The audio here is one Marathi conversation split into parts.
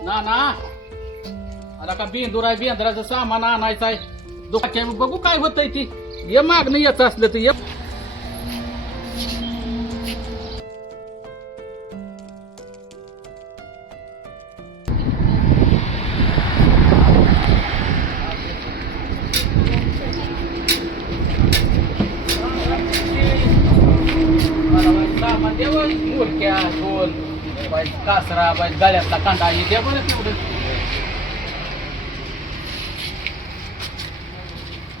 ना ना. आता का बेंदूर आहे बेंद्राचं सामान आणायचं आहे. दुकाच्या बघू काय होतंय ती. ये मागणी याचं असलं तर ये बाई कासरा बाई गळ्यातला कांदा हे द्या बरं तेवढं.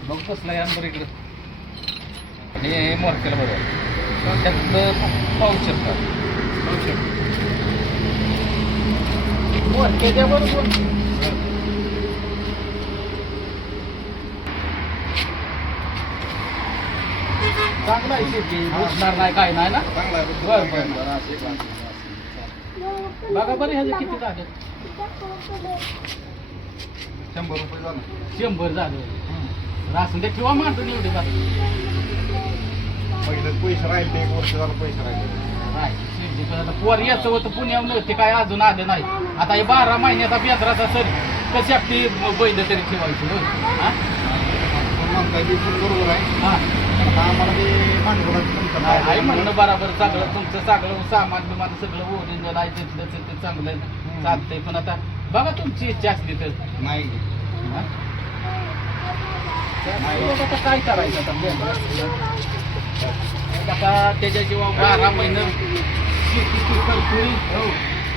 बघ बसला या बरं इकडं. हे मोरक्याला बरोबर त्यातलं पाहू शकता मोरक्या द्या बरोबर चांगला आहे शेती. नाही काय नाही ना? बरं बरं. बघा बरं ह्याचे किती झाले शंभर रुपये झालं शंभर झाले रासून ते ठेवा मांडून एवढे बस पहिलं पैसे राहिले एक वर्ष झालं पैसे राहिले. पोर याचं होतं पुण्यावर ते काय अजून आले नाही आता हे बारा महिन्याचा बेंद्राचा सर कशी आपली बैल तरी ठेवायची? हा? म्हणताय बरोबर आहे. हा. आता आम्हाला ते भांडवलाचं तुमचं आहे आहे म्हणणं बरोबर चांगलं तुमचं चांगलं सामान बिमान सगळं ओरिजिनल आहे तिथलं ते चांगलं आहे. चालतंय पण आता बघा तुमची इच्छा असली तर नाही हा? बघा आता काय करायचं आता बेंद्राचं? आता त्याच्या जीवा बारा महिने शेतीची करतोय हो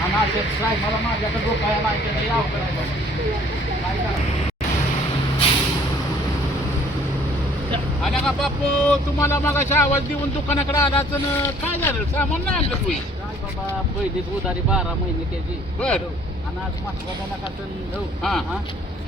आणि असं मला माझ्याकडे डोकाया नाही तर लई अवघड आहे बाबा. काय करायचं? आणि का बापू तुम्हाला मागाशी आवाज देऊन दुकानाकडे आलाच न काय झालं? सामान नाही आणलं तुम्ही? काय बाबा पहिलीच उधारी बारा महिने त्याची बर. आणि आज महत्त्वाचा का सण हो. हा.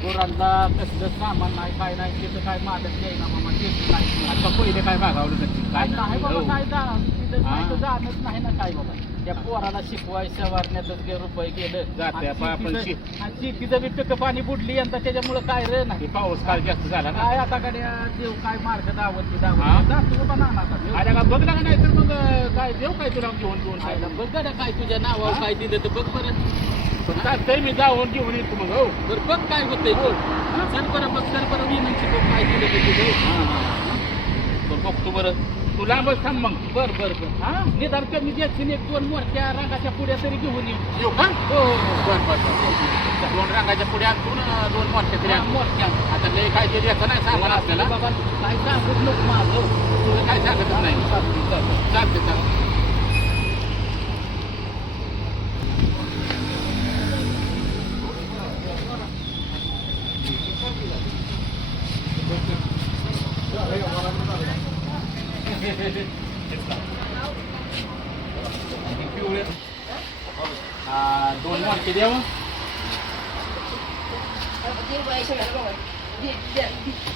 पोरांना कसलं सामान नाही काय नाही तिथं काय मालक द्यायना मामा तेच नाही. आता पहिले काय भागावलं काय नाही बाबा. काय जा तिथं. नाही जाणंच नाही ना काय बाबा. त्या पोराला शिकवाय सवारण्यातच गे रुपये गेलं. जाते आणि आपण- आपण शेतीचं- बी पिकं पाणी बुडली यंदा त्याच्यामुळे काय रे नाही. हे पाऊस काल जास्त झाला ना. काय आता कडे देव काय मार्ग दावत ती हा. दावत जातो बाबा ना आता देव. अरे का बघ ना नाही तर मग अं, काय देऊ काय तुला घेऊन घेऊन काय आयला बघ गड्या काय तुझ्या नावावर काय दिलं तर बघ बरं. पण चालतंय मी जाऊन घेऊन येतो मग हो. बरं बघ काय होतंय हा, सर बरं बघ सर बरं विनंती बघ काय दिलं तर तुझं तर बघतो बरं. तू लांबच थांब मग. बर बर बर. हा? निदान कमी द्यायची एक दोन मोठ्या रंगाच्या पुड्या तरी घेऊन येऊ. येऊ का? हो? बर बर बर. दोन रंगाच्या पुढे आणतो ना दोन मोठ्या तरी. मोठ्या आता लय काय तरी याचं नाही सामान आपल्याला. बाबा काय सांगूच नको माझं. तुला काय सांगत नाही. चालते चालते दोन मोठे द्या.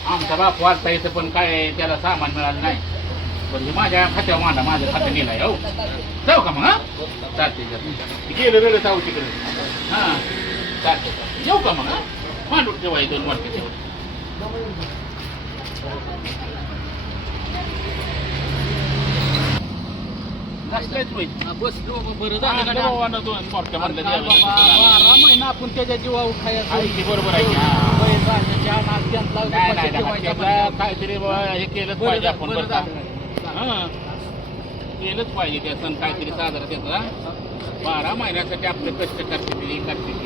आमचा बाप वाचता येतं पण काय त्याला सामान मिळालं नाही. पण माझ्या खात्यावर मांडा माझ्या खात्यात नेलाय हो. जाऊ का मग हा? चालते गेलं वेळ जाऊ तिकडे. हा चालते येऊ का मग हा? मांडून ठेवाय दोन मोठे ठेवा त्यांचा नाही उपाशी नाही नाही, ठेवायचा त्याला म्हणजे. काहीतरी हे केलंच बरं पाहिजे आपण बरं बरं. हा. केलंच पाहिजे त्या सण काहीतरी साजरा त्याचा बारा महिन्यासाठी आपलं कष्ट करते करते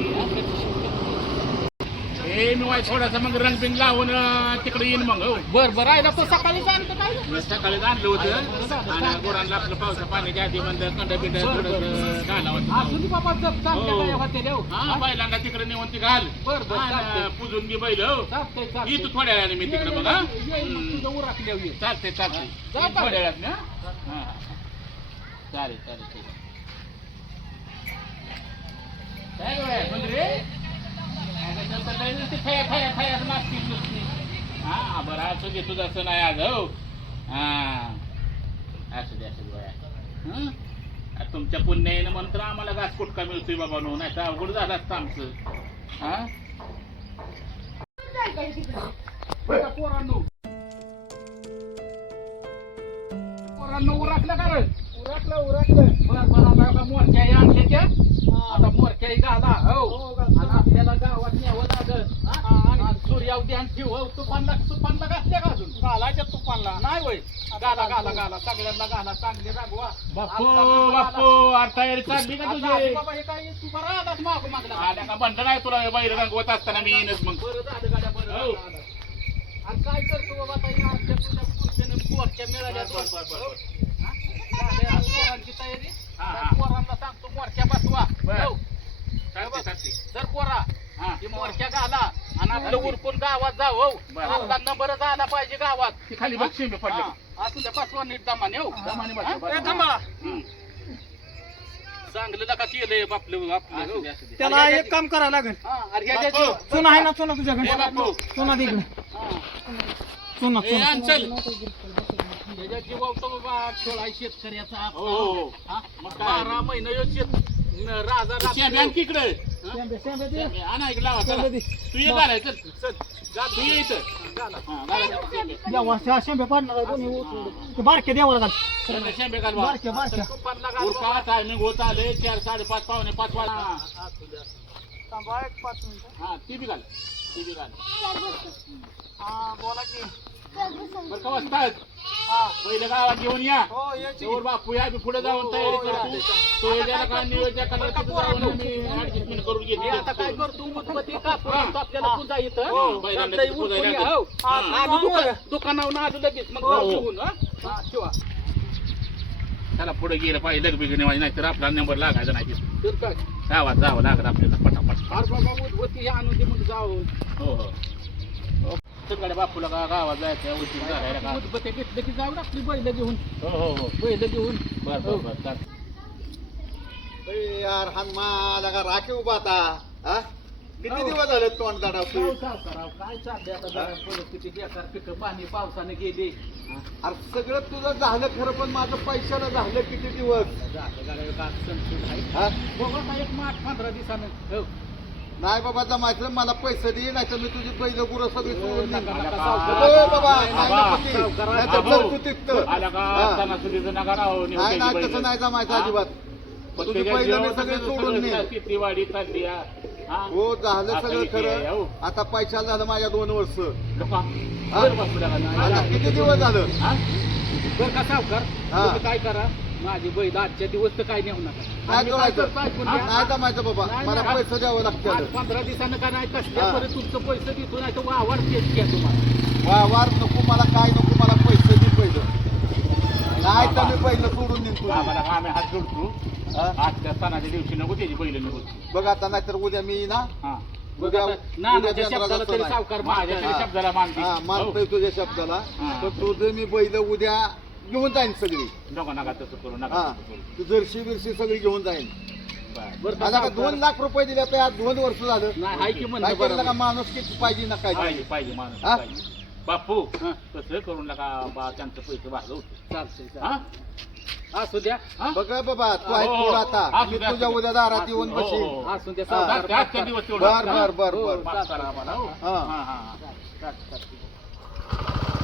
हे मी वाय थोडासा मग रंगबिंग लावून अं, तिकडे येईन मग हो बर बर राहिला तो सकाळी आणतो काय सकाळी आणलं होतं आणि गुरांना आपलं पावसा पाण्याच्या आधी म्हणलं कंड बिंड थोडं. घाला असू दे बाबा जप. काय होते हो. बैलांना तिकडे नेऊन ती घाल बर. पुजून घे बैल हो ये. तू थोड्या वेळाने मी तिकडे बघा तुझं उरकल्यावर ये. चालते चालते? थोड्या वेळात ना चालेल चालेल आहे. काय बाई, लय नुसती फया फया फया नाचती नुसती हा बरं असं दे तुझं असं नाही आज हो. हा. असू दे असू दे हं? तुमच्या पुण्याने म्हणून आम्हाला घास कुटका मिळतोय बाबा नो नाही तर अवघड झालं असतं आमचं. हा? पोरांनो. पोरांनो उरकलं का उरकलं उरकलं. बर बर आता मोरक्याही आणले त्या. आता मोरक्याही घाला ठेव हो. तुफानला तुफानला घातल्या का अजून? घालायच्या तुपानला नाही होय. गाला गाला गाला सगळ्यांना गाला चांगले रागवा. बाप्पू आता बाप्पू तयारी चालली का आता तुझी? बाबा हे काय तू बरा आलास मागं मागला आल्या का? म्हणलं नाही तुला बैल रंगवत असताना मी येईनच मग. बरं झालं गाड्या बरं हो. झालं. आणि काय करतो बाबा आता? या आमच्या तुझ्या पुढच्यानं पोरच्या मिळाल्या बर, बर, बर, बर, हो. झाल्या पोरांची तयारी. हा, त्या. पोरांना सांगतो मोरक्या बसवा. बर. हो. चालते चालते जर पोरा. ती मोरक्या घाला आणि आपलं उरकून गावात जाऊ हो बरं. आपला नंबर झाला पाहिजे गावात खाली बघ शिंबे पडले हा. असू द्या बसवा नीट दमाने हो दमाने. हम्म. चांगलं नका केलंय आपलं आपलं असू हो. दे, दे. त्याला एक काम करायला लागेल हा, अरे ह्या बापू. ज्याची- चुना आहे ना चुना ए तुझ्याकडे बापू हा. अंचल त्याच्या जीवावतो बाबा खेळाय शेतकऱ्याचा हो, हो, हो. हा? मग काय? बारा महिने शेत न- राजा राजा इकडे शेंबे, शेंबे दे. आणा इकडे लावा चला. तू ये घालाय चल चल, घाल. तू ये इथं घाला. हा, शिंबे. देवा त्या शेंबे पाडणार आहे दोन्ही उचलून. ते बारके देवाला घाल शिंबे, शिंबे घाल बा. बारके बारके तुपातला घाल बाबा. उरका टायमिंग होत आले चार साडेपाच पावणे पाच वाजता हा. थांबा एक पाच मिनिटं हा ती बी घाल ती बी घाल हा बोला की बरं का वाजता हा पहिलं गावात घेऊन या हो याची जोर बापू या बी पुढे जाऊन तयारी करतो तो याच्या का नियोजन कलर जाऊन मी आता काय करतो उदबत्ती कापून हा. आणतो आपल्याला पुंजा इथं? हो, बैलांना हो. आलो दुका- दुकानावरून आलो लगेच मग. घेऊन ठेवा. त्याला पुढे गेलं पाहिजे लग माझी नाही तर आपला नंबर लागायचा नाही तिथं. तर काय? गावात जावं लागत आपल्याला पटापट. अरे बाबा उदबत्ती हे आणून दे मग जाऊ हो हो. बापूला का गावात जायचं उशीर झालाय का? उदबत्ती घेतलं की जाऊ आपली बैल घेऊन. हो हो हो. बैल घेऊन. बर बर बर चालतं. ए यार हनुमा लगा राखे उभा आता हा किती दिवस झाले तोंड दाडावतो हो, काय चाललंय आता जरा परिस्थिती बेकार पिकं पाणी पावसाने गेली अरे सगळं तुझं झालं खरं पण माझं पैशाला झालं किती दिवस एक. हा माठ पंधरा दिवसानं हो. नाही बाबा जमायचं मला पैसे दे नाही तर मी तुझी पहिलं गुरं सगळी सोडून देईन. नका, नका, बाबा. सावकार. ए बाबा नाही, नको ते. सावकारा. नाही तर बाबा. चल तू तिथं. आला का हा. सणासुदीचं नका राहू निवडीची नाही नाही. तसं नाही जमायचं हा? अजिबात तुझी सगळे सोडून चालली हा? हा? हो झालं सगळं आहे, हो? खरं आता पैशाला झालं माझ्या दोन वर्ष? बरं बापू नाही. किती दिवस झालं हा? बरं का सावकार हा. तुम्ही काय करा माझी बैल आजच्या दिवस तर काय नेऊ नका काय आणि काय करायचं करतो ऐकून? घ्या. नाही जमायचं बाबा नाही, मला नाही. पैसे द्यावं आज लागतं पंधरा दिवसानं का नाही कसल्या हा. परत तुमचं पैसे देतो नाही तर वावर घ्या तुम्हाला वावर नको मला काय नको नाही तर मी पहिलं सोडून देईन तुला आम्हाला आम्ही हात जोडतो हा? आजच्या सणाच्या दिवशी नको त्याची बैल नको बघ आता नाहीतर उद्या मी ना हा उद्या ना उद्या शब्दाला तरी. सावकार माझ्या मानतोय. तरी शब्दाला मानते हा मानतोय तुझ्या शब्दाला हा. तर तुझं मी बैल उद्या घेऊन जाईन सगळी नको नका तसं करू नका हा तसं करू. तू जर्शी बिरशी सगळी घेऊन जाईन बरं. बरं का आता का सावकार? दोन लाख रुपये दिले तर आज दोन वर्ष झालं नाही की म्हणलं काय केलं का बरोबर. माणूस किती पाहिजे ना काय पाहिजे पाहिजे माणूस हा? पाहिजे बापू हा. तसं करून नका बा त्यांचं पैसे चालतंय. हा असू द्या हा? बघ बाबा तू आहे हो, हो. पुढं आता असू मी द्या, तुझ्या असू द्या. उद्या दारात येऊन द्या. हो, हो, हो. असू द्या हा, सावकार आजच्या दिवस तेवढं. बर बर बर हो, बर करा आम्हाला हो. हा. हा, हा, हा.